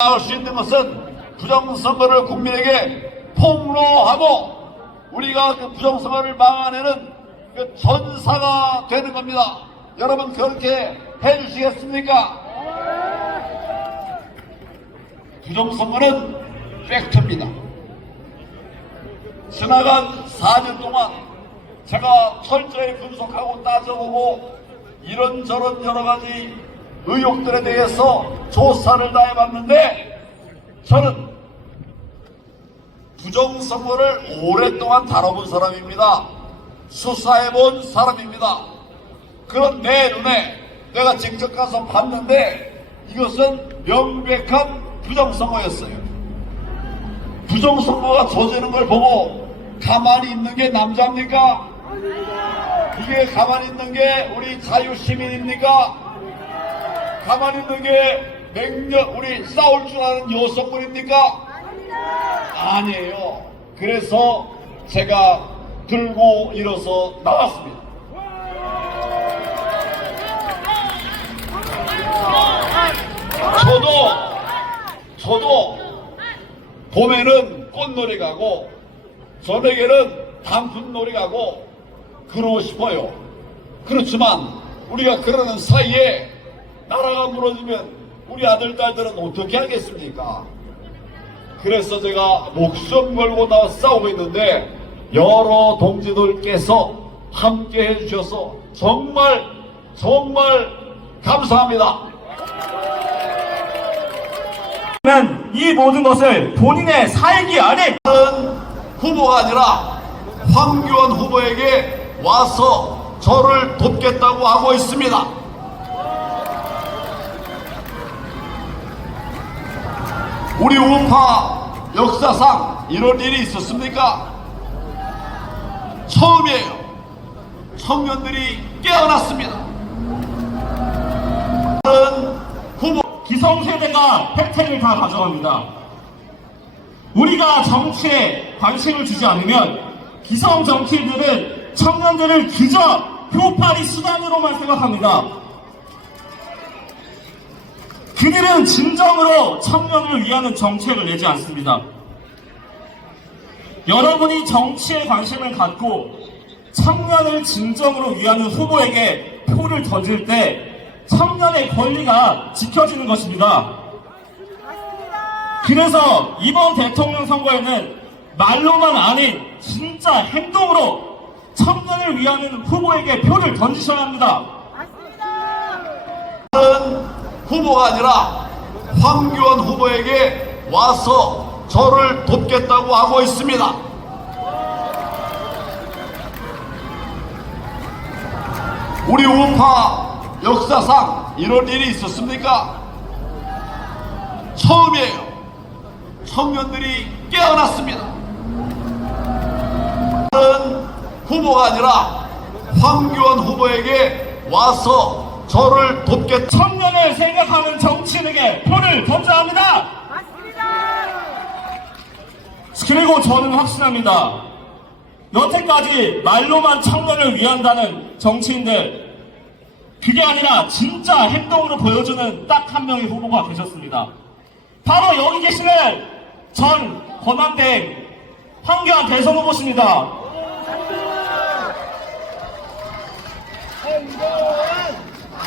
나올 수 있는 것은 부정선거를 국민에게 폭로하고 우리가 그 부정선거를 막아내는 그 전사가 되는 겁니다. 여러분 그렇게 해주시겠습니까? 부정선거는 팩트입니다. 지나간 4년 동안 제가 철저히 분석하고 따져보고 이런저런 여러가지 의혹들에 대해서 조사를 다 해봤는데 저는 부정선거를 오랫동안 다뤄본 사람입니다. 수사해본 사람입니다. 그런 내 눈에 내가 직접 가서 봤는데 이것은 명백한 부정선거였어요. 부정선거가 저지르는 걸 보고 가만히 있는 게 남자입니까? 이게 가만히 있는 게 우리 자유시민입니까? 가만히 있는 게 우리 싸울 줄 아는 여성분입니까? 아니에요. 그래서 제가 들고 일어서 나왔습니다. 저도 봄에는 꽃놀이 가고 저녁에는 단풍놀이 가고 그러고 싶어요. 그렇지만 우리가 그러는 사이에 나라가 무너지면 우리 아들 딸들은 어떻게 하겠습니까? 그래서 제가 목숨 걸고 나와 싸우고 있는데 여러 동지들께서 함께 해주셔서 정말 감사합니다. 이 모든 것을 본인의 살기 안에 후보가 아니라 황교안 후보에게 와서 저를 돕겠다고 하고 있습니다. 우리 우파 역사상 이런 일이 있었습니까? 처음이에요. 청년들이 깨어났습니다. 기성세대가 혜택을 다 가져갑니다. 우리가 정치에 관심을 주지 않으면 기성 정치인들은 청년들을 그저 표팔이 수단으로만 생각합니다. 그들은 진정으로 청년을 위하는 정책을 내지 않습니다. 여러분이 정치에 관심을 갖고 청년을 진정으로 위하는 후보에게 표를 던질 때 청년의 권리가 지켜지는 것입니다. 그래서 이번 대통령 선거에는 말로만 아닌 진짜 행동으로 청년을 위하는 후보에게 표를 던지셔야 합니다. 후보가 아니라 황교안 후보에게 와서 저를 돕겠다고 하고 있습니다. 우리 우파 역사상 이런 일이 있었습니까? 처음이에요. 청년들이 깨어났습니다. 후보가 아니라 황교안 후보에게 와서 저를 돕겠다. 청년을 생각하는 정치인에게 표를 던져야 합니다. 맞습니다. 그리고 저는 확신합니다. 여태까지 말로만 청년을 위한다는 정치인들, 그게 아니라 진짜 행동으로 보여주는 딱 한 명의 후보가 계셨습니다. 바로 여기 계시는 전 권한대행 황교안 대선 후보십니다.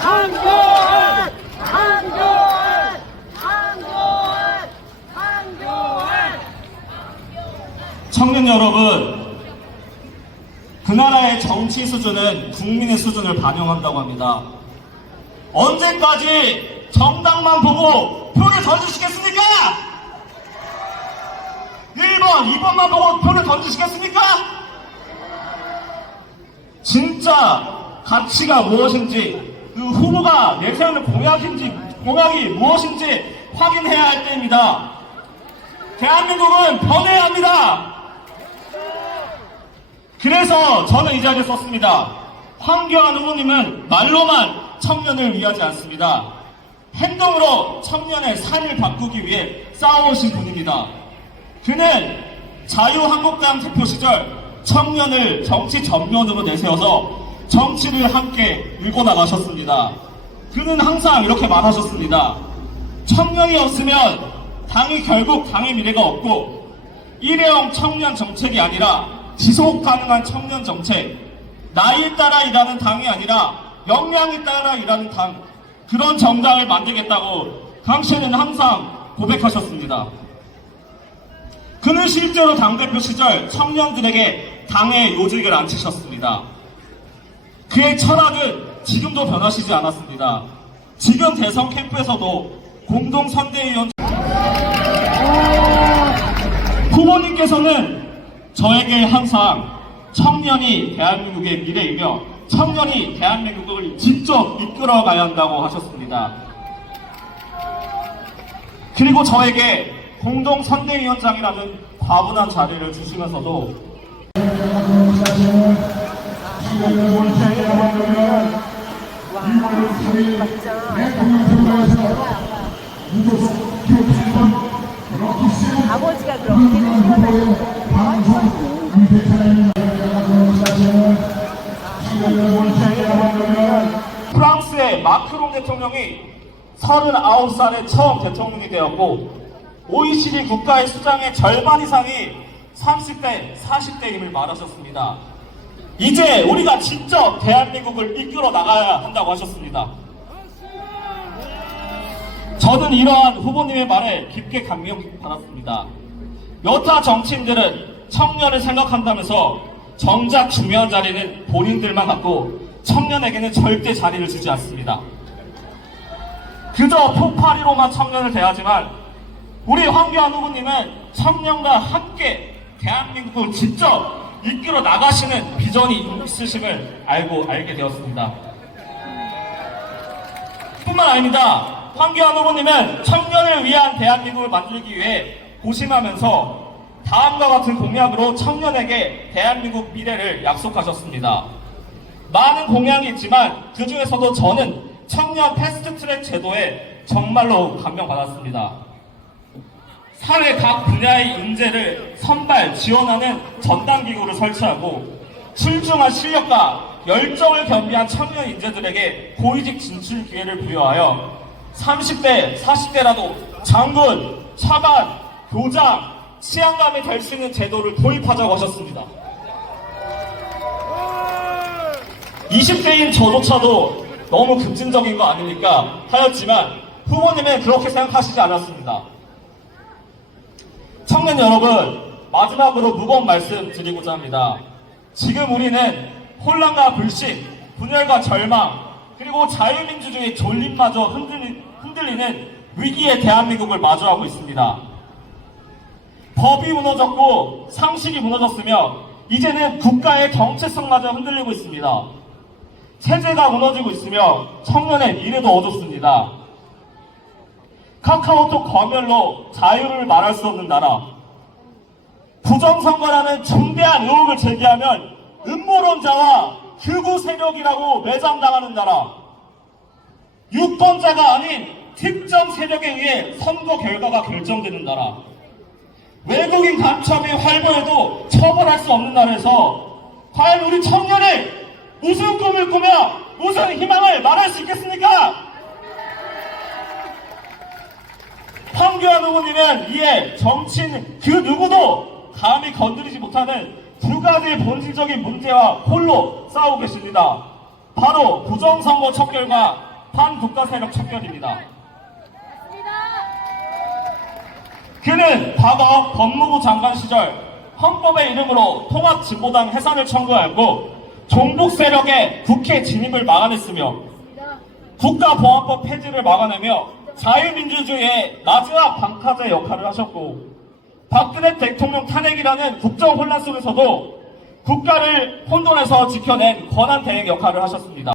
황교안! 청년 여러분, 그 나라의 정치 수준은 국민의 수준을 반영한다고 합니다. 언제까지 정당만 보고 표를 던지시겠습니까? 1번, 2번만 보고 표를 던지시겠습니까? 진짜 가치가 무엇인지, 그 후보가 내세우는 공약이 무엇인지 확인해야 할 때입니다. 대한민국은 변해야 합니다. 그래서 저는 이 자리에 썼습니다. 황교안 후보님은 말로만 청년을 위하지 않습니다. 행동으로 청년의 삶을 바꾸기 위해 싸워오신 분입니다. 그는 자유한국당 대표 시절 청년을 정치 전면으로 내세워서 정치를 함께 밀고 나가셨습니다. 그는 항상 이렇게 말하셨습니다. 청년이 없으면 당이 결국 당의 미래가 없고 일회용 청년 정책이 아니라 지속 가능한 청년 정책, 나이에 따라 일하는 당이 아니라 역량에 따라 일하는 당, 그런 정당을 만들겠다고 당시에는 항상 고백하셨습니다. 그는 실제로 당대표 시절 청년들에게 당의 요직을 안치셨습니다. 그의 철학은 지금도 변하시지 않았습니다. 지금 대선 캠프에서도 공동선대위원 후보님께서는 저에게 항상 청년이 대한민국의 미래이며 청년이 대한민국을 직접 이끌어가야 한다고 하셨습니다. 그리고 저에게 공동선대위원장이라는 과분한 자리를 주시면서도 아버지가 그렇게 뛰어다니는 프랑스의 마크롱 대통령이 39살에 처음 대통령이 되었고 OECD 국가의 수장의 절반 이상이 30대, 40대임을 말하셨습니다. 이제 우리가 직접 대한민국을 이끌어 나가야 한다고 하셨습니다. 저는 이러한 후보님의 말에 깊게 감명받았습니다. 여타 정치인들은 청년을 생각한다면서 정작 중요한 자리는 본인들만 갖고 청년에게는 절대 자리를 주지 않습니다. 그저 폭파리로만 청년을 대하지만 우리 황교안 후보님은 청년과 함께 대한민국을 직접 이끌어 나가시는 비전이 있으심을 알게 되었습니다. 뿐만 아닙니다. 황교안 후보님은 청년을 위한 대한민국을 만들기 위해 고심하면서 다음과 같은 공약으로 청년에게 대한민국 미래를 약속하셨습니다. 많은 공약이 있지만 그 중에서도 저는 청년 패스트트랙 제도에 정말로 감명받았습니다. 사회 각 분야의 인재를 선발, 지원하는 전담기구를 설치하고 출중한 실력과 열정을 겸비한 청년 인재들에게 고위직 진출 기회를 부여하여 30대, 40대라도 장군, 차관, 교장, 치안감이 될 수 있는 제도를 도입하자고 하셨습니다. 20대인 저조차도 너무 급진적인 거 아닙니까? 하였지만 후보님은 그렇게 생각하시지 않았습니다. 청년 여러분, 마지막으로 무거운 말씀 드리고자 합니다. 지금 우리는 혼란과 불신, 분열과 절망, 그리고 자유민주주의 존립마저 흔들리는 위기의 대한민국을 마주하고 있습니다. 법이 무너졌고 상식이 무너졌으며 이제는 국가의 정체성마저 흔들리고 있습니다. 체제가 무너지고 있으며 청년의 미래도 어둡습니다. 카카오톡 검열로 자유를 말할 수 없는 나라, 부정선거라는 중대한 의혹을 제기하면 음모론자와 극우 세력이라고 매장당하는 나라, 유권자가 아닌 특정 세력에 의해 선거 결과가 결정되는 나라, 외국인 간첩이 활보해도 처벌할 수 없는 나라에서 과연 우리 청년이 무슨 꿈을 꾸며 무슨 희망을 말할 수 있겠습니까? 황교안 후보님은 이에 정치인 그 누구도 감히 건드리지 못하는 두 가지의 본질적인 문제와 홀로 싸우고 계십니다. 바로 부정선거 척결과 반국가 세력 척결입니다. 그는 과거 법무부 장관 시절 헌법의 이름으로 통합진보당 해산을 청구하였고 종북 세력의 국회 진입을 막아냈으며 국가보안법 폐지를 막아내며 자유민주주의의 마지막 방파제 역할을 하셨고 박근혜 대통령 탄핵이라는 국정 혼란 속에서도 국가를 혼돈에서 지켜낸 권한대행 역할을 하셨습니다.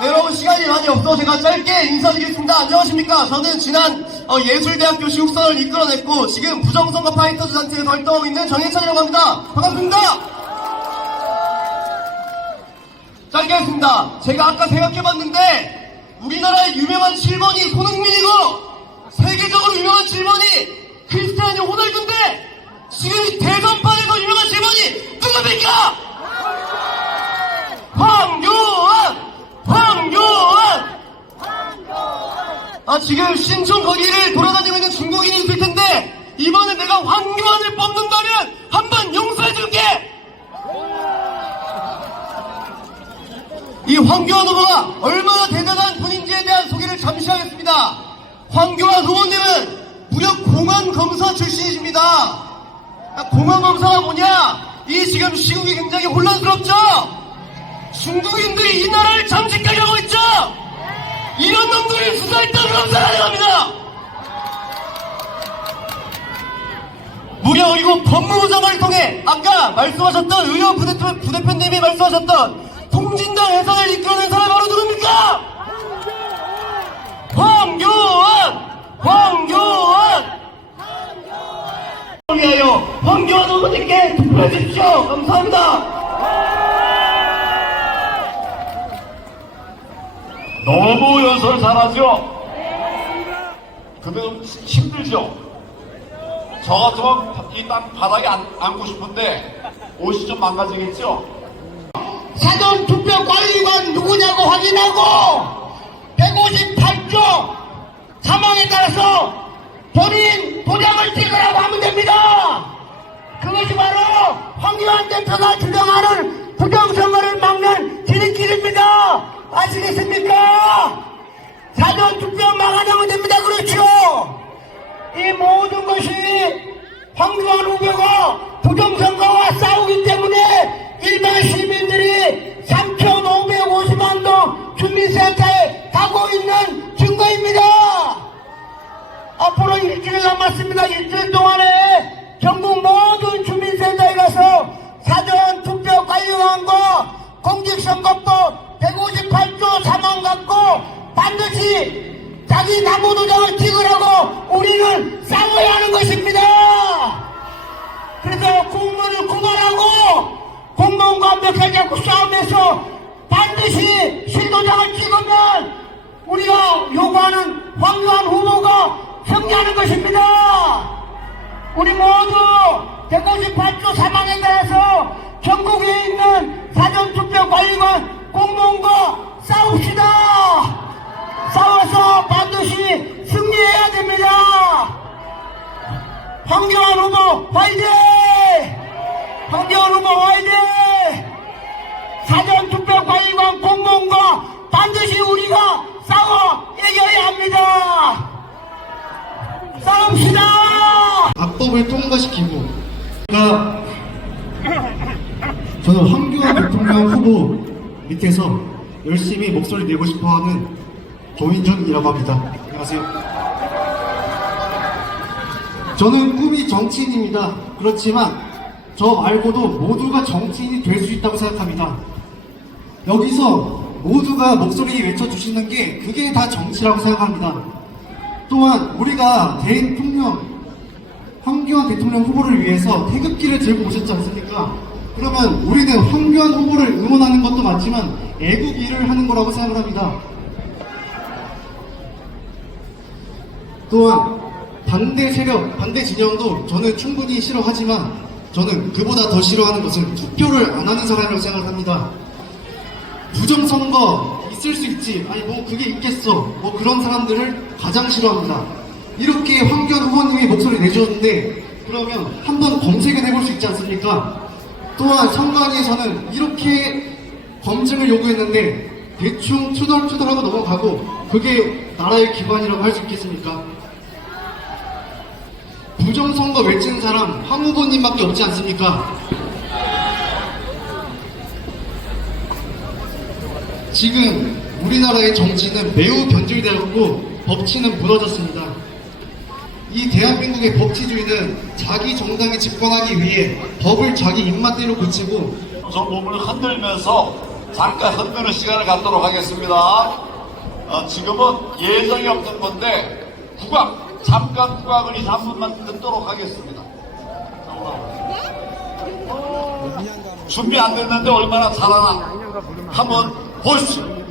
네, 여러분 시간이 많이 없어 제가 짧게 인사드리겠습니다. 안녕하십니까. 저는 지난 예술대학교 시국선을 이끌어냈고 지금 부정선거 파이터즈 단체에서 활동하고 있는 정혜찬이라고 합니다. 반갑습니다. 짧게 하겠습니다. 제가 아까 생각해봤는데 우리나라의 유명한 7번이 손흥민이고 세계적으로 유명한 7번이 크리스티아노 호날두인데 지금 이 대선판에서 유명한 7번이 누굽니까? 지금 신촌 거기를 돌아다니고 있는 중국인이 있을 텐데 이번에 내가 황교안을 뽑는다면 한번 용서해줄게. 이 황교안 후보가 얼마나 대단한 분인지에 대한 소개를 잠시 하겠습니다. 황교안 후보님은 무려 공안검사 출신이십니다. 공안검사가 뭐냐? 이 지금 시국이 굉장히 혼란스럽죠? 중국인들이 이 나라를 잠식하게 하고 있죠? 이런 놈들이 수사했던 검사라고 합니다. 무려 그리고 법무부 장관을 통해 아까 말씀하셨던 의원 부대표님이 말씀하셨던 통진당 해산을 이끌어낸 사람이 바로 누굽니까? 황교안! 위하여 황교안 후보님께 투표해 주십시오. 감사합니다. 너무 연설 잘하죠? 근데 좀 힘들죠? 저 같으면 이 땅 바닥에 앉고 싶은데 옷이 좀 망가지겠죠? 사전 투표 관리관 누구냐고 확인하고 158조 사망에 따라서 본인 도장을 찍으라고 하면 됩니다. 그것이 바로 황교안 대표가 주장하는 부정선거를 막는 지름길입니다. 아시겠습니까? 사전 투표 막아내면 됩니다. 그렇죠? 이 모든 것이 황교안 후보가 부정선거와 싸우기 때문에 일반 시민들이 3,550만 동 주민센터에 가고 있는 증거입니다. 앞으로 일주일 남았습니다. 일주일 동안에 전국 모든 주민센터에 가서 사전 투표 관리관과 공직선거법 158조 사망 갖고 반드시 자기 나무도장을 찍으라고 우리는 싸워야 하는 것입니다. 그래서 공무원을 고발하고 공무원과 몇가지 잡고 싸우면서 반드시 실도장을 찍으면 우리가 요구하는 황교안 후보가 승리하는 것입니다. 우리 모두 158조 사망에 대해서 전국에 있는 사전투표 관리관 공무원과 싸웁시다. 싸워서 반드시 승리해야 됩니다. 황교안 후보 화이팅! 황교안 후보 화이팅! 사전투표 관리관 공무원과 반드시 우리가 싸워 이겨야 합니다. 싸웁시다. 악법을 통과시키고 저는 황교안 대통령 후보 밑에서 열심히 목소리 내고 싶어하는 조인준이라고 합니다. 안녕하세요. 저는 꿈이 정치인입니다. 그렇지만 저 말고도 모두가 정치인이 될 수 있다고 생각합니다. 여기서 모두가 목소리 외쳐주시는 게 그게 다 정치라고 생각합니다. 또한 우리가 황교안 대통령 후보를 위해서 태극기를 들고 오셨지 않습니까? 그러면 우리는 황교안 후보를 응원하는 것도 맞지만 애국 일을 하는 거라고 생각을 합니다. 또한 반대 세력, 반대 진영도 저는 충분히 싫어하지만 저는 그보다 더 싫어하는 것은 투표를 안 하는 사람이라고 생각합니다. 부정선거 있을 수 있지, 아니 뭐 그게 있겠어, 뭐 그런 사람들을 가장 싫어합니다. 이렇게 황교안 후보님이 목소리 내주었는데 그러면 한번 검색을 해볼 수 있지 않습니까? 또한 선관위에서는 이렇게 검증을 요구했는데 대충 투덜투덜하고 넘어가고 그게 나라의 기관이라고 할 수 있겠습니까? 부정선거 외친 사람 황 후보님밖에 없지 않습니까? 지금 우리나라의 정치는 매우 변질되었고 법치는 무너졌습니다. 이 대한민국의 법치주의는 자기 정당에 집권하기 위해 법을 자기 입맛대로 고치고 저 몸을 흔들면서 잠깐 흔드는 시간을 갖도록 하겠습니다. 지금은 예정이 없는 건데 잠깐 국악을 2, 3분만 듣도록 하겠습니다. 준비 안 됐는데 얼마나 잘하나 한번 보십시오.